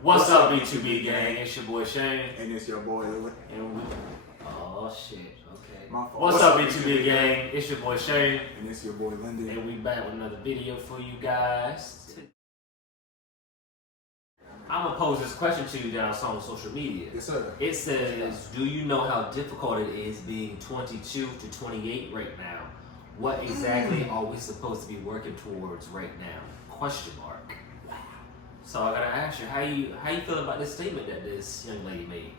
What's up, B2B gang? It's your boy Shane. And it's your boy Louis. And we. Oh shit. Okay. My fault. What's up, B2B gang? It's your boy Shane. And it's your boy Lindy. And we back with another video for you guys. I'm gonna pose this question to you that I saw on social media. Yes, sir. It says, do you know how difficult it is being 22 to 28 right now? What exactly are we supposed to be working towards right now? Question mark. So I gotta ask you, how you feel about this statement that this young lady made?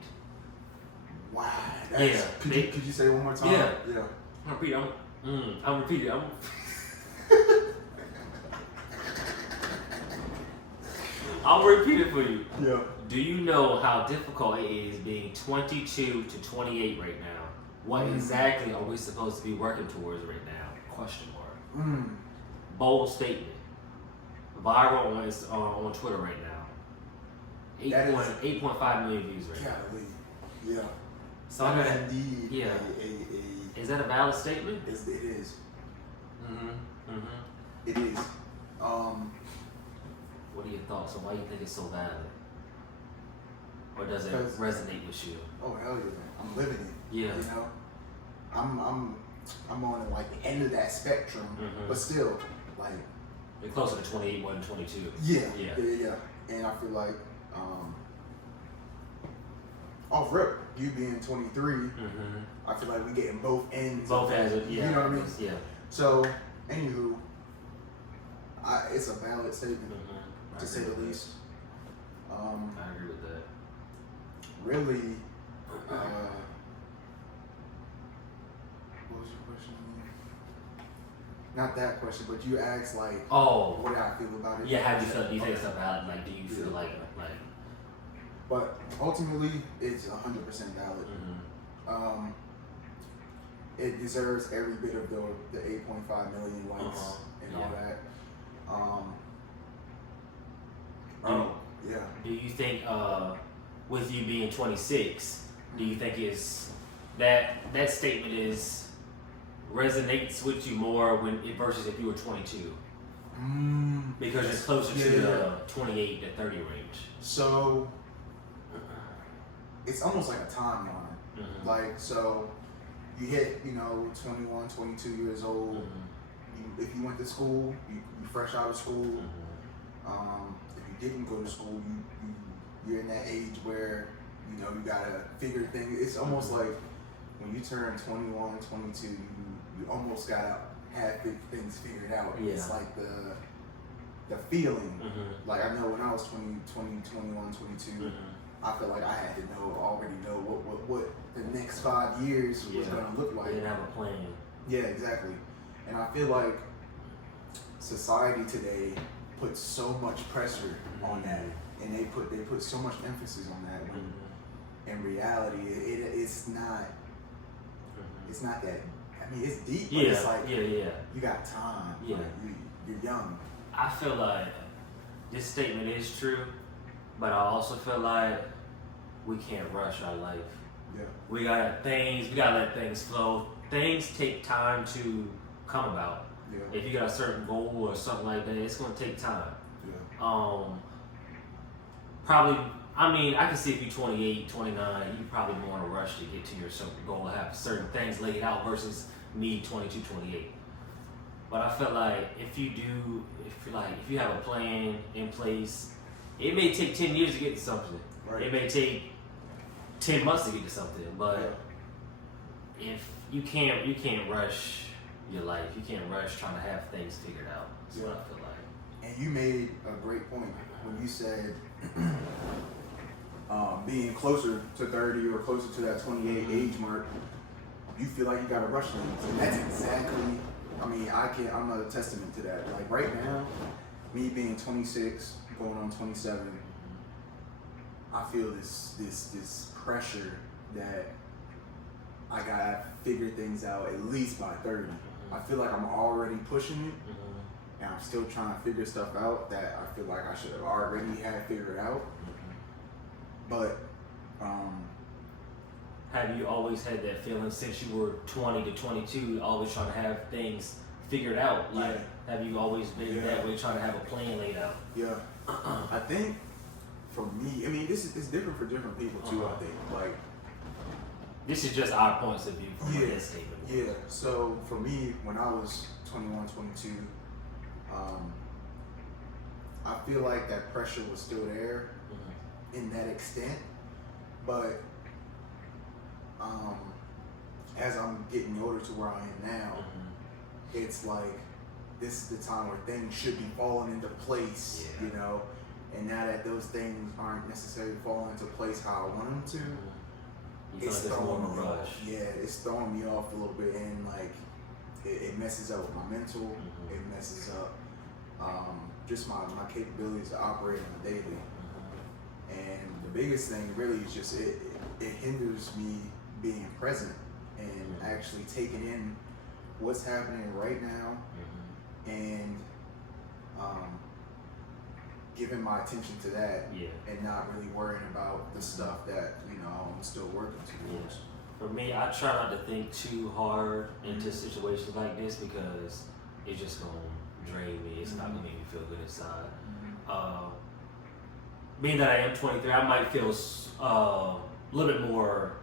Wow. Yeah. Could you say it one more time? Yeah. Yeah. I'm repeating. I'll repeat it for you. Yeah. Do you know how difficult it is being 22 to 28 right now? What exactly are we supposed to be working towards right now? Question mark. Bold statement. Viral on Twitter right now. 8.5 million views right now. Golly. Yeah. So I gotta, indeed. yeah. Is that a valid statement? It is. Mm-hmm. It is. What are your thoughts on why you think it's so valid? Or does it resonate with you? Oh hell yeah! I'm living it. Yeah. You know, I'm on like the end of that spectrum, but still, like. You're closer to 28 more than 22. Yeah. And I feel like, off rip, you being 23, I feel like we getting both ends. Both ends, yeah. You know what I mean? Yeah. So, anywho, it's a valid statement, to say the least. I agree with that. Really, what was your question? Not that question, but you asked like, what do I feel about it? Yeah, how do you feel? Do you think it's a valid? Like, do you feel like? But ultimately, it's 100% valid. It deserves every bit of the 8.5 million likes and all that. Yeah. Do you think, with you being 26, do you think is that statement resonates with you more versus if you were 22? Because it's closer to the 28 to 30 range. So it's almost like a timeline. Like, so you hit, 21, 22 years old. If you went to school, you fresh out of school. If you didn't go to school, you're in that age where, you gotta figure things. It's almost like when you turn 21, 22, you almost gotta have things figured out. Yeah. It's like the feeling. Like I know when I was 20, 21, 22, I feel like I had to already know what the next 5 years was gonna look like. You didn't have a plan. Yeah, exactly. And I feel like society today puts so much pressure on that, and they put so much emphasis on that when in reality it's not. It's not that. I mean, it's deep, but it's like you got time. Yeah. Like, you're young. I feel like this statement is true, but I also feel like we can't rush our life. Yeah. We gotta let things flow. Things take time to come about. Yeah. If you got a certain goal or something like that, it's gonna take time. Yeah. Probably, I mean, I can see if you're 28, 29, you probably more in a rush to get to your certain goal, have certain things laid out versus me 22, 28. But I feel like if you have a plan in place, it may take 10 years to get to something. Right. It may take 10 months to get to something. But if you can't rush your life. You can't rush trying to have things figured out. That's what I feel like. And you made a great point when you said being closer to 30 or closer to that 28 age mark, you feel like you gotta rush things. And that's exactly, I'm a testament to that. Like right now, me being 26, going on 27, I feel this pressure that I gotta figure things out at least by 30. I feel like I'm already pushing it, and I'm still trying to figure stuff out that I feel like I should have already had figured out. But have you always had that feeling since you were 20 to 22, always trying to have things figured out? Like, have you always been that way, trying to have a plan laid out? Yeah. I think for me, I mean, it's different for different people too. I think like this is just our points of view from this statement. Yeah. So for me, when I was 21, 22, I feel like that pressure was still there in that extent, but as I'm getting older to where I am now, it's like this is the time where things should be falling into place, you know. And now that those things aren't necessarily falling into place how I want them to, it's throwing me off. Yeah, it's throwing me off a little bit, and like it messes up with my mental. It messes up just my capabilities to operate on a daily. And the biggest thing really is just it hinders me being present and actually taking in what's happening right now and giving my attention to that and not really worrying about the stuff that, you know, I'm still working towards. For me, I try not to think too hard into situations like this because it's just going to drain me. It's not going to make me feel good inside. Being that I am 23, I might feel a little bit more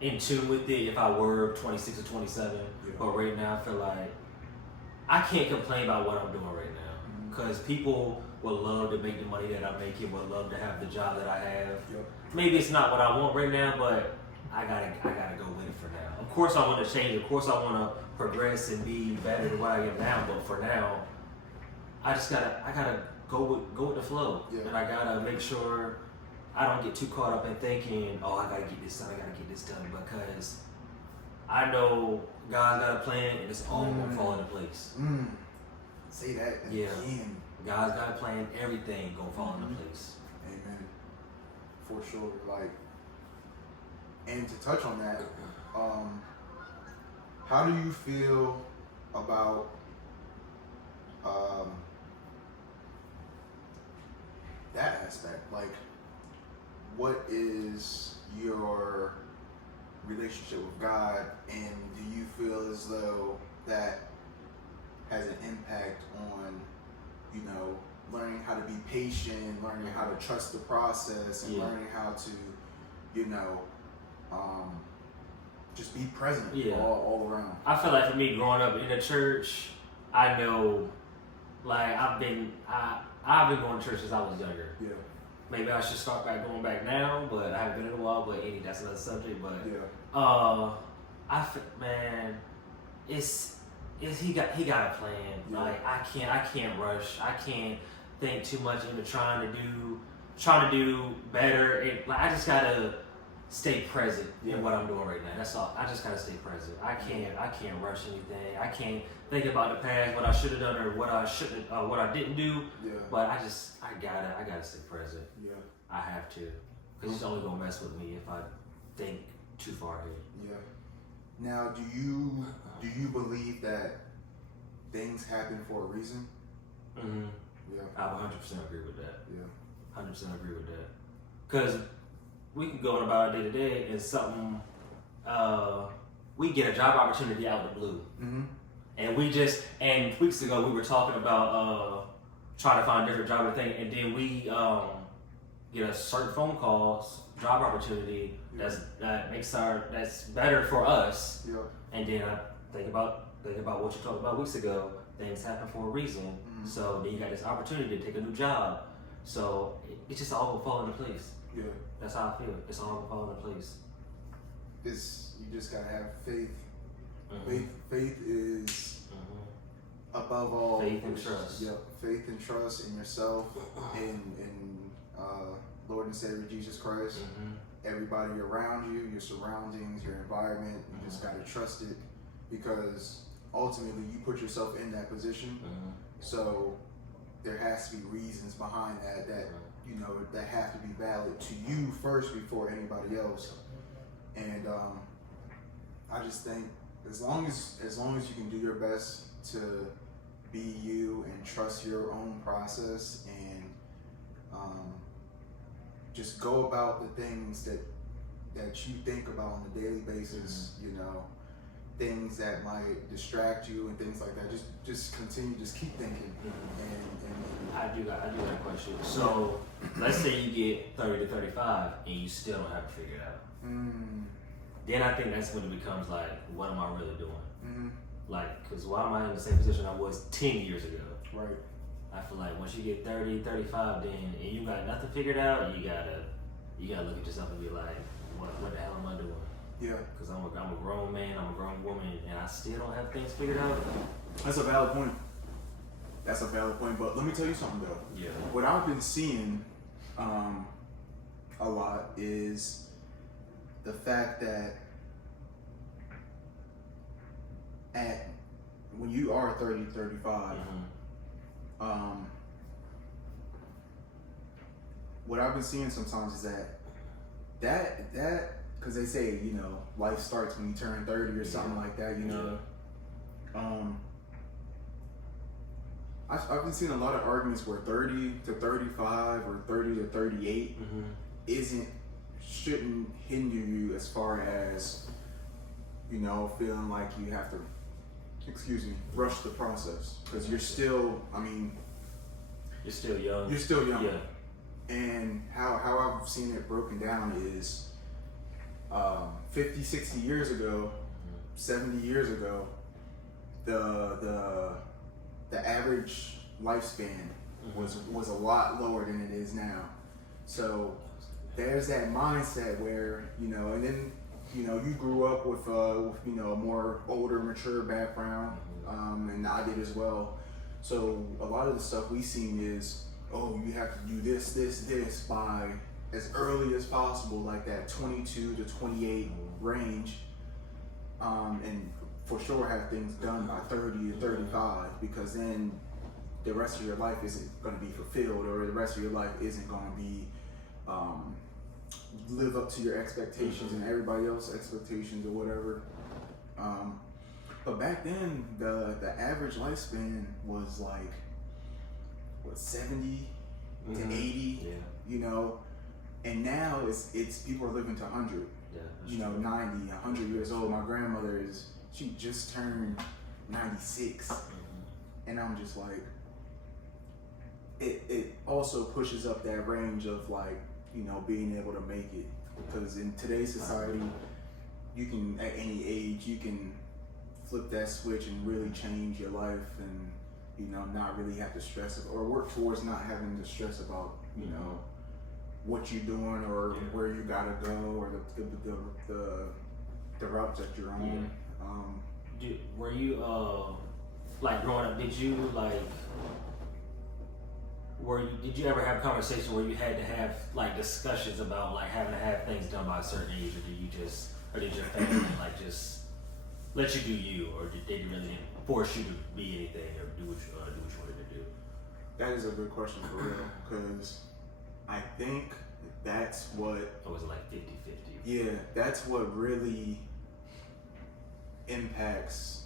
in tune with it if I were 26 or 27. But right now, I feel like I can't complain about what I'm doing right now because people would love to make the money that I'm making, would love to have the job that I have. Maybe it's not what I want right now, but I gotta go with it for now. Of course, I want to change. Of course, I want to progress and be better than what I am now. But for now, I gotta go with the flow, and I gotta make sure I don't get too caught up in thinking, oh, I gotta get this done, because I know God's got a plan, and it's all gonna fall into place. Say that again. God's got a plan. Everything gonna fall into place. Amen. For sure. Like, and to touch on that, how do you feel about that aspect? Like, what is your relationship with God, and do you feel as though that has an impact on, you know, learning how to be patient, learning how to trust the process, and learning how to, you know, just be present all around? I feel like for me, growing up in the church, I know, like I've been going to church since I was younger. Maybe I should start going back now, but I haven't been in a while. But that's another subject. But man, he got a plan. Like I can't rush. I can't think too much into trying to do better. I just gotta stay present in what I'm doing right now. That's all. I just gotta stay present. I can't rush anything. I can't think about the past, what I should have done or what I didn't do. But I gotta stay present. I have to, because it's only gonna mess with me if I think too far ahead. Now, do you believe that things happen for a reason? I 100% agree with that. 100% agree with that. Because we can go about day to day and something, we get a job opportunity out of the blue. And weeks ago we were talking about trying to find a different job and then we get a certain phone call, job opportunity that's better for us. And then I think about what you talked about weeks ago. Things happen for a reason. So then you got this opportunity to take a new job. So it just all will fall into place. That's how I feel. It's all gonna fall into place. You just gotta have faith. Faith is above all. Faith and trust. Faith and trust in yourself, in Lord and Savior Jesus Christ. Everybody around you, your surroundings, your environment. You just gotta trust it, because ultimately you put yourself in that position. So there has to be reasons behind that you know, that have to be valid to you first before anybody else. And I just think as long as you can do your best to be you and trust your own process and just go about the things that you think about on a daily basis, you know, things that might distract you and things like that. Just continue, just keep thinking and I do got a question. So, let's say you get 30 to 35 and you still don't have it figured out. Then I think that's when it becomes like, what am I really doing? Like, because why am I in the same position I was 10 years ago? Right. I feel like once you get 30, 35, then and you got nothing figured out, you gotta look at yourself and be like, what the hell am I doing? Yeah. Because I'm a grown man, I'm a grown woman, and I still don't have things figured out. That's a valid point. But let me tell you something though. Yeah. What I've been seeing a lot is the fact that when you are 30, 35, what I've been seeing sometimes is that because they say, you know, life starts when you turn 30 or something like that, you know. I've been seeing a lot of arguments where 30 to 35 or 30 to 38 shouldn't hinder you as far as, you know, feeling like you have to, rush the process. Because you're still young. You're still young. Yeah. And how I've seen it broken down is 50, 60 years ago, 70 years ago, the average lifespan was a lot lower than it is now. So there's that mindset where, you know, and then, you know, you grew up with you know, a more older, mature background, and I did as well. So a lot of the stuff we seen is, oh, you have to do this by as early as possible, like that 22 to 28 range, and for sure have things done by 30 to 35, because then the rest of your life isn't going to be fulfilled, or the rest of your life isn't going to be live up to your expectations and everybody else's expectations or whatever. But back then, the average lifespan was like, what, 70 to 80, you know, and now it's people are living to 100, you know, 90, 100 years old. My grandmother she just turned 96, and I'm just like, it also pushes up that range of like, you know, being able to make it, because in today's society, you can, at any age, you can flip that switch and really change your life, and, you know, not really have to stress it, or work towards not having to stress about, you know, what you're doing, or where you gotta go, or the route that you're on. Were you like growing up? Did you ever have a conversation where you had to have like discussions about like having to have things done by a certain age, or did your family like just let you do you, or did they really force you to be anything or do what you wanted to do? That is a good question for real, because I think that's what. Or was it like 50-50? Yeah, that's what really impacts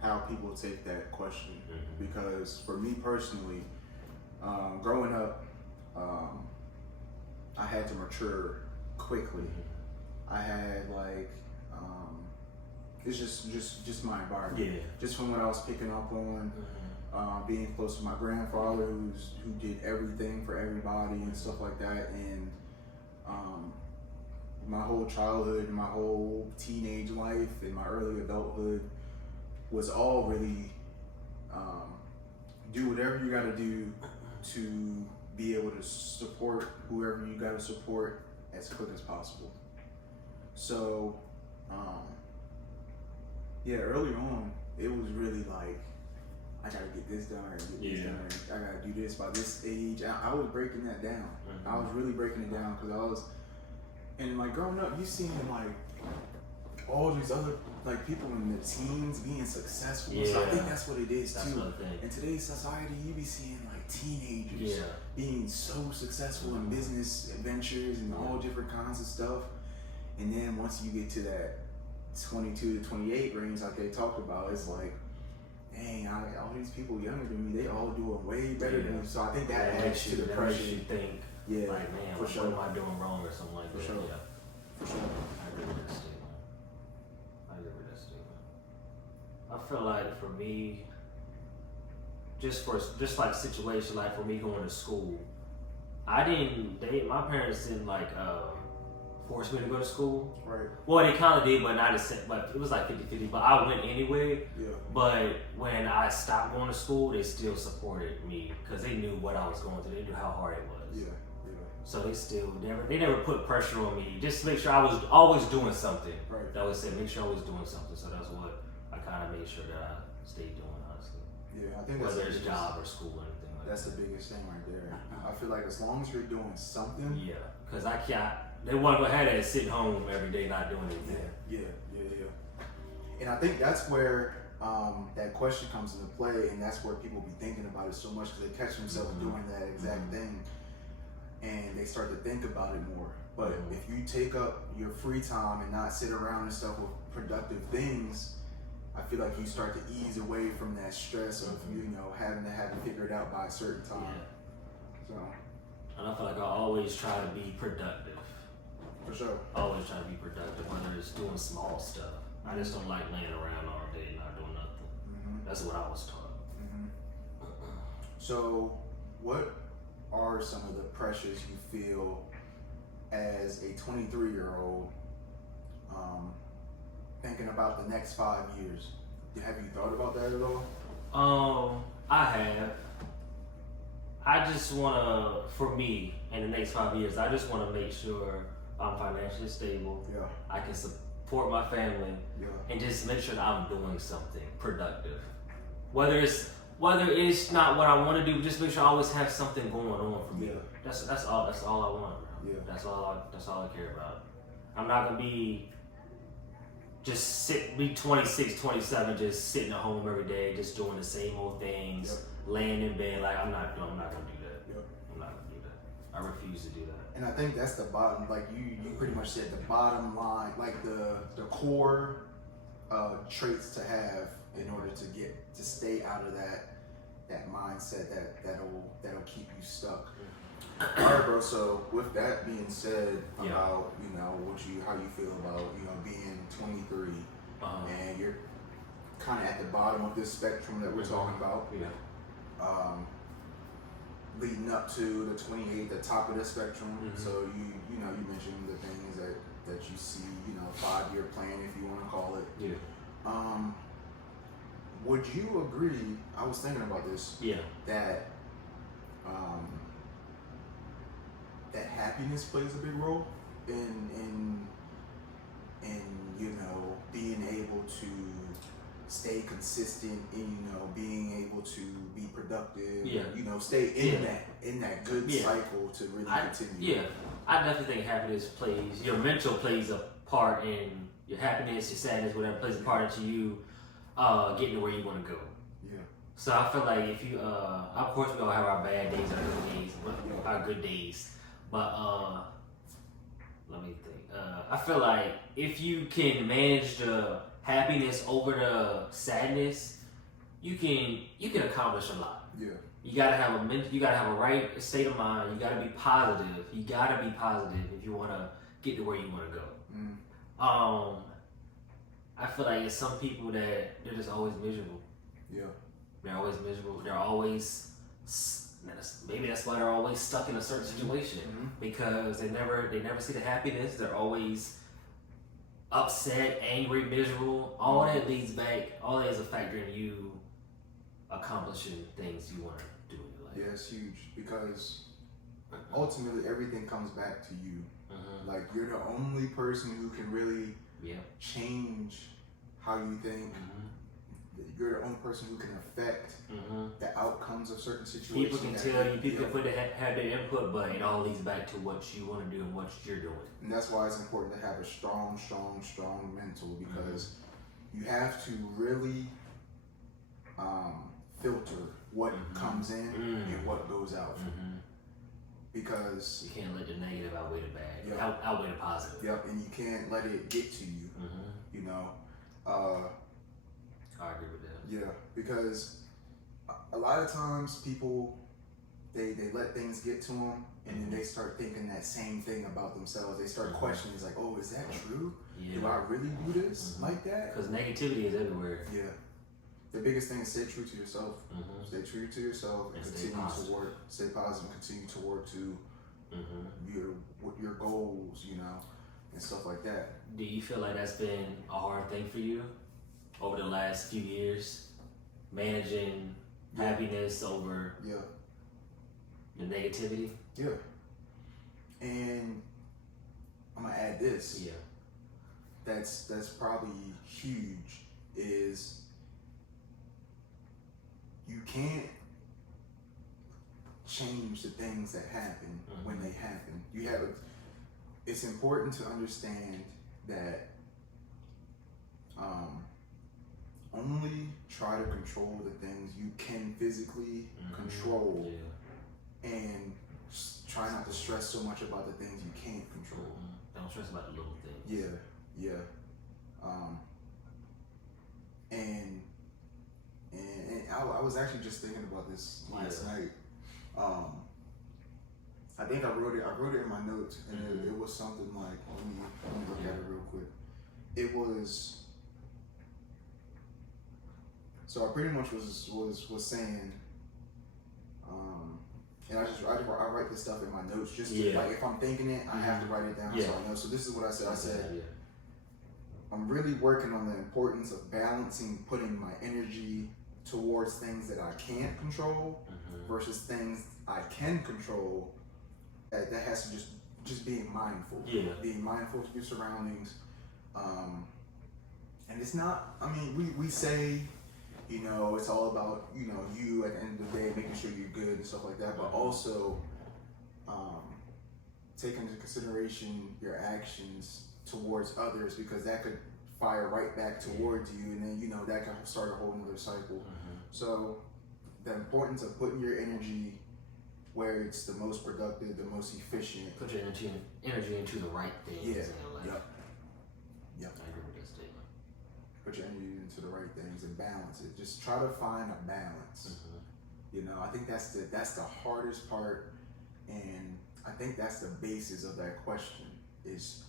how people take that question. Because for me personally, growing up, I had to mature quickly. I had like, it's just my environment. Yeah. Just from what I was picking up on, being close to my grandfather, who did everything for everybody and stuff like that, and my whole childhood, my whole teenage life, and my early adulthood was all really do whatever you got to do to be able to support whoever you got to support as quick as possible. So, yeah, early on, it was really like, I gotta get this done, I gotta get this done, I gotta do this by this age. I was breaking that down. I was really breaking it down, because and like growing up, you seen like all these other like people in their teens being successful. So I think that's what it is too. In today's society, you be seeing like teenagers being so successful in business adventures and all different kinds of stuff. And then once you get to that 22 to 28 range, like they talked about, it's like, dang, all these people younger than me, they all doing way better than me. So I think that adds to the pressure. Makes you think, like, man, what am I doing wrong or something like that? For sure. I agree with that statement. I feel like for me, just like situation like for me going to school, my parents didn't like force me to go to school. Right. Well, they kind of did, but not as but it was like 50-50. But I went anyway. Yeah. But when I stopped going to school, they still supported me because they knew what I was going through. They knew how hard it was. Yeah. So they never put pressure on me. Just to make sure I was always doing something. Right. They always said make sure I was doing something. So that's what I kind of made sure that I stayed doing, honestly. Yeah, I think that's whether it's job or school or anything like that's that. the biggest thing right there. I feel like as long as you're doing something. Yeah, because I can't. They want to go ahead and sit home every day not doing anything. Yeah. And I think that's where that question comes into play, and that's where people be thinking about it so much because they catch themselves doing that exact thing, and they start to think about it more. But if you take up your free time and not sit around and stuff with productive things, I feel like you start to ease away from that stress of having to have it figured out by a certain time. Yeah. So. And I feel like I always try to be productive. For sure. I always try to be productive, whether it's doing small stuff. I just don't like laying around all day and not doing nothing. That's what I was taught. So, what are some of the pressures you feel as a 23-year-old thinking about the next 5 years? Have you thought about that at all? I have. I just want to, for me, in the next 5 years, I just want to make sure I'm financially stable. Yeah. I can support my family. Yeah. And just make sure that I'm doing something productive. Whether it's not what I want to do, just make sure I always have something going on for me. Yeah. That's all I want. Yeah. That's all I care about. I'm not gonna be 26, 27, just sitting at home every day, just doing the same old things, laying in bed. Like I'm not gonna do that. Yep. I'm not gonna do that. I refuse to do that. And I think that's the bottom, like you pretty much said the bottom line, like the core traits to have in order to stay out of that mindset that'll keep you stuck. All right, bro. So with that being said, about how you feel about being 23 and you're kind of at the bottom of this spectrum that we're talking about. Yeah. Leading up to the 28, the top of the spectrum. So you mentioned the things that you see, 5-year plan, if you want to call it. Yeah. Would you agree? I was thinking about this. Yeah. That that happiness plays a big role in being able to stay consistent in being able to be productive. Yeah. Stay in that good cycle to really continue. Yeah. I definitely think happiness plays. Your mental plays a part in your happiness, your sadness, whatever plays a part into you getting to where you want to go. Yeah. So I feel like if you, of course we all have our bad days, our good days, but let me think. I feel like if you can manage the happiness over the sadness, you can accomplish a lot. Yeah. You gotta have a right state of mind. You gotta be positive. You gotta be positive if you wanna get to where you wanna go. I feel like it's some people that they're just always miserable. Yeah. They're always miserable. They're always, maybe that's why they're always stuck in a certain situation because they never see the happiness. They're always upset, angry, miserable. All that leads back. All that is a factor in you accomplishing things you want to do in your life. Yeah, it's huge because ultimately everything comes back to you. Like you're the only person who can really change how you think. You're the only person who can affect the outcomes of certain situations. People can tell you, people can have their input, but it all leads back to what you want to do and what you're doing. And that's why it's important to have a strong mental because you have to really filter what comes in and what goes out. Because you can't let the negative outweigh the bad, outweigh the positive. Yep, and you can't let it get to you. I agree with that. Yeah, because a lot of times people they let things get to them, and then they start thinking that same thing about themselves. They start questioning, it's like, oh, is that true? Do I really do this like that? Because negativity is everywhere. Yeah, the biggest thing is stay true to yourself. Stay true to yourself and stay continue positive. to work. Stay positive and continue to work to your goals, you know, and stuff like that. Do you feel like that's been a hard thing for you over the last few years, managing happiness over the negativity? Yeah. And I'm gonna add this. Yeah. That's probably huge. Is you can't change the things that happen when they happen. It's important to understand that only try to control the things you can physically control, and try not to stress so much about the things you can't control. Don't stress about the little things. Yeah. And I was actually just thinking about this last night. I think I wrote it in my notes, and it was something like, let me look at it real quick. It was, so I pretty much was saying, and I write this stuff in my notes just to, like, if I'm thinking it, I have to write it down so I know. So this is what I said. I said, I'm really working on the importance of balancing putting my energy towards things that I can't control versus things I can control. That has to just being mindful. Being mindful of your surroundings. And it's not, I mean, we say, you know, it's all about, you know, you at the end of the day, making sure you're good and stuff like that, but also take into consideration your actions towards others, because that could fire right back towards you, and then, you know, that can start a whole nother cycle. So the importance of putting your energy where it's the most productive, the most efficient. Put your energy into the right things in your life. Yep. I agree with that statement. Put your energy into the right things and balance it. Just try to find a balance. You know, I think that's the hardest part, and I think that's the basis of that question, is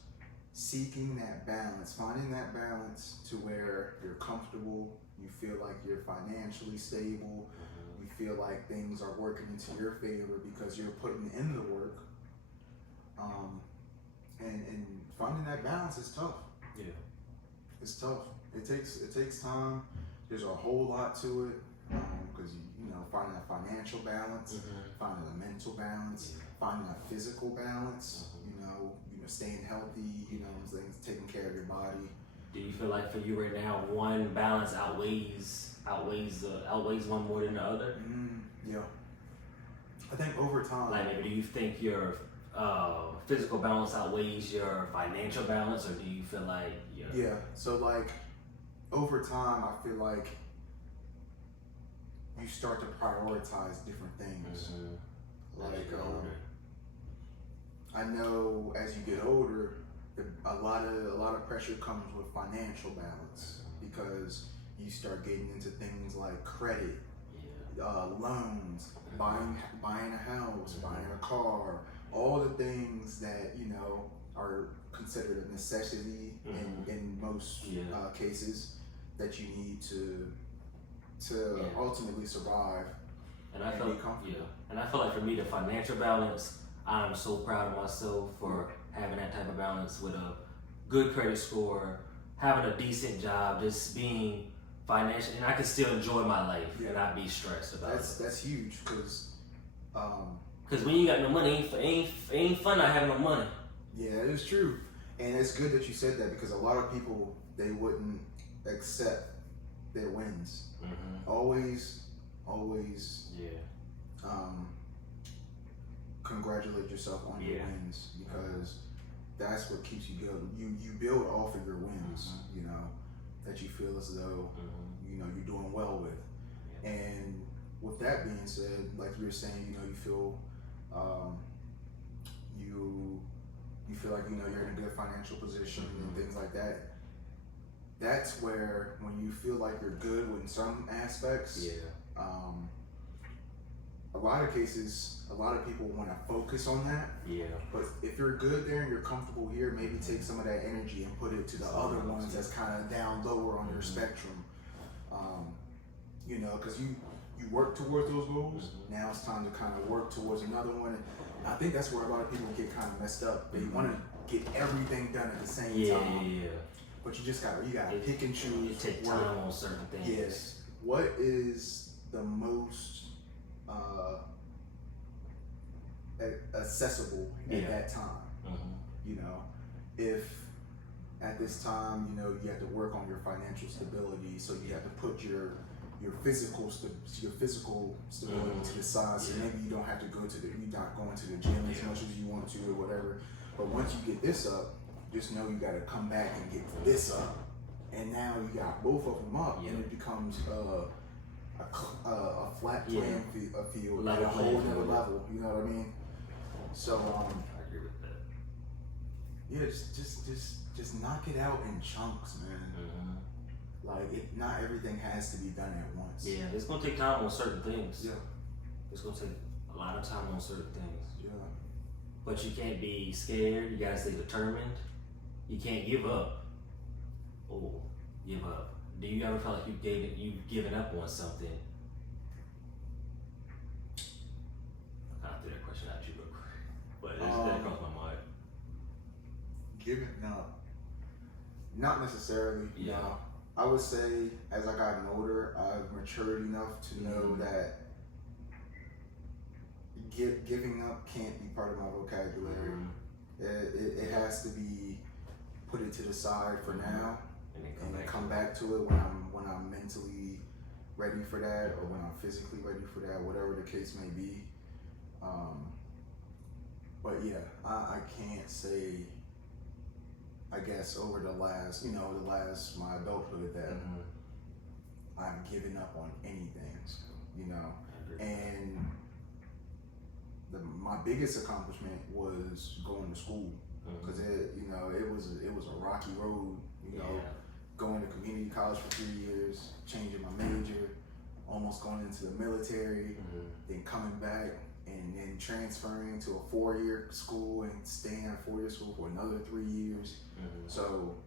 seeking that balance, finding that balance to where you're comfortable, you feel like you're financially stable, you feel like things are working into your favor because you're putting in the work. And finding that balance is tough. Yeah. It's tough. It takes time. There's a whole lot to it, because you know, finding a financial balance, finding a mental balance, finding a physical balance. You know, staying healthy. You know, things, taking care of your body. Do you feel like for you right now, one balance outweighs one more than the other? Yeah. I think over time. Like, maybe do you think your physical balance outweighs your financial balance, or do you feel like Yeah. So like, over time, I feel like you start to prioritize different things. Like, I know as you get older, a lot of pressure comes with financial balance, because you start getting into things like credit, loans, buying a house, buying a car, all the things that, you know, are considered a necessity in most cases that you need to ultimately survive. And I feel and I feel like for me, the financial balance, I'm so proud of myself for having that type of balance with a good credit score, having a decent job, just being financial, and I can still enjoy my life and not be stressed about it. That's huge, because when you got no money, ain't fun not having no money. Yeah, it is true, and it's good that you said that, because a lot of people, they wouldn't accept their wins. Always congratulate yourself on your wins, because that's what keeps you going. You build off of your wins, you know, that you feel as though you know you're doing well with. And with that being said, like you were saying, you know, you feel you feel like, you know, you're in a good financial position and things like that. That's where, when you feel like you're good in some aspects, a lot of cases, a lot of people want to focus on that. But if you're good there and you're comfortable here, maybe take some of that energy and put it to the other ones that's kind of down lower on your spectrum. you know, because you work towards those goals. Now it's time to kind of work towards another one. And I think that's where a lot of people get kind of messed up. They want to get everything done at the same time. Yeah. But you gotta pick and choose. You take time on certain things. Yes. What is the most accessible at that time? You know, if at this time, you know, you have to work on your financial stability, so you have to put your physical stability to the side. So maybe you don't have to you're not going to the gym as much as you want to or whatever. But once you get this up, just know you got to come back and get this up, and now you got both of them up, and it becomes a flat playing field at a whole other level. You know what I mean? So I agree with that. Yeah, just knock it out in chunks, man. Like not everything has to be done at once. Yeah, it's gonna take time on certain things. Yeah, it's gonna take a lot of time on certain things. Yeah, but you can't be scared. You gotta stay determined. You can't give up. Oh, give up. Do you ever feel like you've given up on something? I threw that question at you real quick, but that crossed my mind. Giving up? Not necessarily. Yeah. No. I would say as I gotten older, I've matured enough to know that giving up can't be part of my vocabulary. It has to be put it to the side for now, and then come back to it when I'm mentally ready for that, or when I'm physically ready for that, whatever the case may be. But yeah, I can't say, I guess, over the last my adulthood that I'm giving up on anything, you know. And my biggest accomplishment was going to school, because it was a rocky road, you know, going to community college for 3 years, changing my major, almost going into the military, then coming back and then transferring to a 4-year school and staying at a 4-year school for another 3 years. So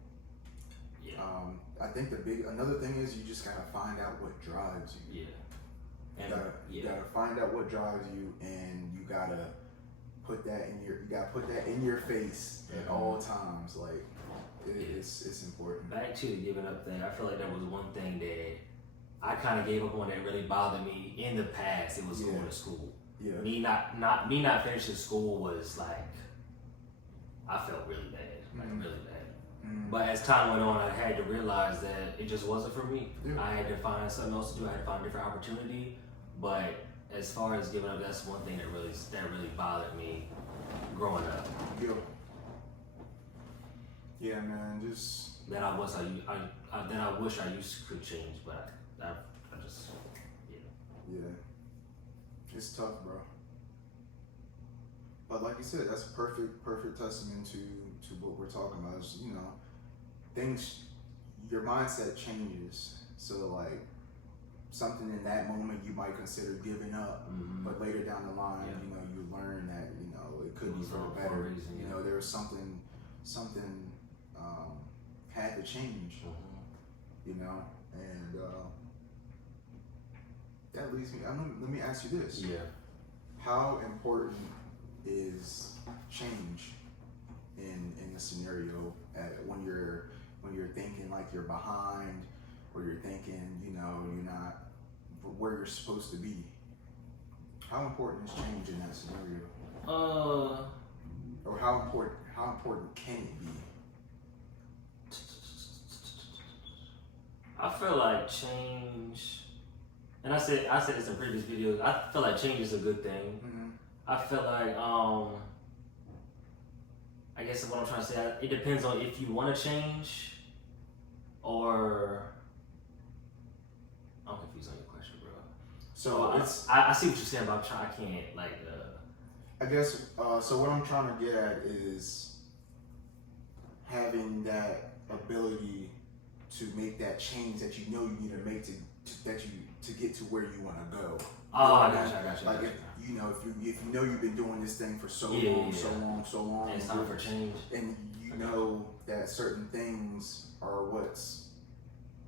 I think another thing is you just gotta find out what drives you. You gotta find out what drives you, and you gotta put that in your face at all times. Like it's important. Back to the giving up thing, I feel like that was one thing that I kind of gave up on that really bothered me in the past. It was going to school. Yeah. Me not finishing school was like, I felt really bad, really bad. But as time went on, I had to realize that it just wasn't for me. I had to find something else to do. I had to find a different opportunity. But as far as giving up, that's one thing that really bothered me growing up. Yeah, man, just that I wish I could change, but I just it's tough, bro. But like you said, that's a perfect testament to what we're talking about. Is, you know, your mindset changes. So like something in that moment you might consider giving up, but later down the line, you know, you learn that, you know, it could be for the better. Reason, you know, there was something had to change. You know, and that leads me. Let me ask you this. Yeah. How important is change in the scenario when you're thinking like you're behind, or you're thinking, you know, you're not where you're supposed to be? How important is change in that scenario? Or how important can it be? I feel like change, and I said this in previous videos, I feel like change is a good thing. I feel like, I guess what I'm trying to say, it depends on if you want to change, or, I'm confused on your question, bro. So I see what you're saying, but I can't, like, I guess, so what I'm trying to get at is having that ability to make that change that you know you need to make to get to where you want to go. I got you. Like if you know you've been doing this thing for so long, and it's time for change, and you know that certain things are what's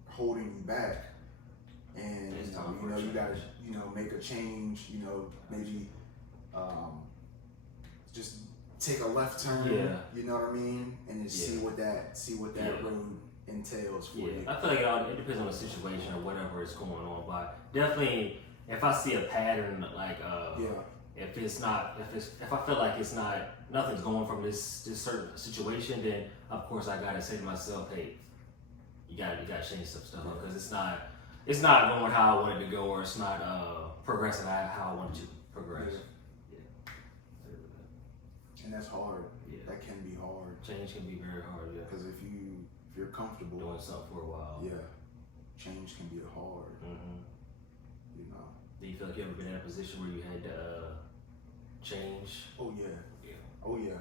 holding you back. and It's time you for know a you gotta change. make a change. Maybe just take a left turn. Yeah. You know what I mean, and just see what that road entails for you. I feel like it depends on the situation or whatever is going on, but definitely if I see a pattern like if I feel like it's nothing's going from this certain situation, then of course I gotta say to myself, hey, you gotta change some stuff up because it's not going how I wanted to go, or it's not progressing how I wanted to progress. And that's hard. Yeah. That can be hard. Change can be very hard, yeah. Because if you're comfortable Doing something for a while. yeah, change can be hard. Mm-hmm. You know. Do you feel like you ever been in a position where you had to change? Oh yeah. Yeah. Oh yeah.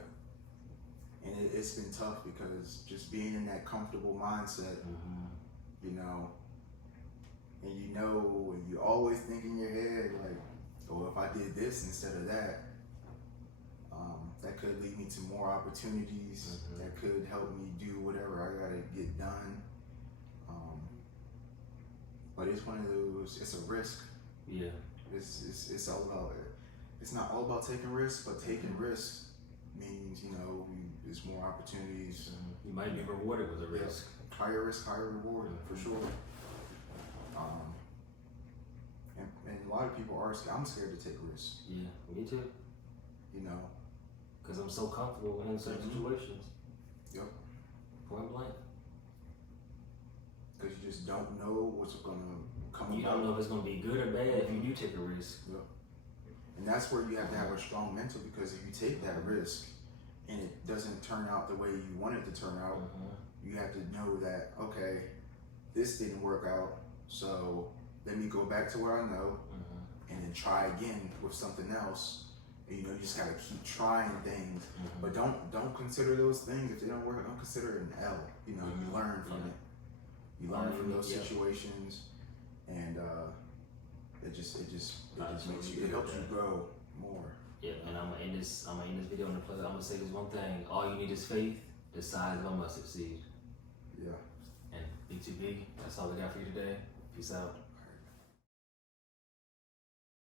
And it's been tough because just being in that comfortable mindset, Mm-hmm. you know, and you always think in your head like, oh, if I did this instead of that, that could lead me to more opportunities. Mm-hmm. That could help me do whatever I gotta get done. But it's one of those. It's a risk. Yeah. It's all about. It's not all about taking risks, but taking risks means there's more opportunities. Mm-hmm. You might be rewarded with a risk. Higher risk, higher reward, for sure. And a lot of people are scared. I'm scared to take risks. Yeah, me too. You know. Because I'm so comfortable in certain situations. Yep. Point blank. Because you just don't know what's gonna come about. You don't know if it's gonna be good or bad if you do take a risk. Yep. And that's where you have to have a strong mental, because if you take that risk and it doesn't turn out the way you want it to turn out, you have to know that, okay, this didn't work out, so let me go back to what I know and then try again with something else. And, you just gotta keep trying things, but don't consider those things, if they don't work, don't consider it an L. You learn from it. You learn from those situations, and it just makes you, it helps you grow more. Yeah, and I'm gonna end this video in the place. I'm gonna say this one thing: all you need is faith, the size of a mustard seed. Yeah. And B2B, that's all we got for you today. Peace out.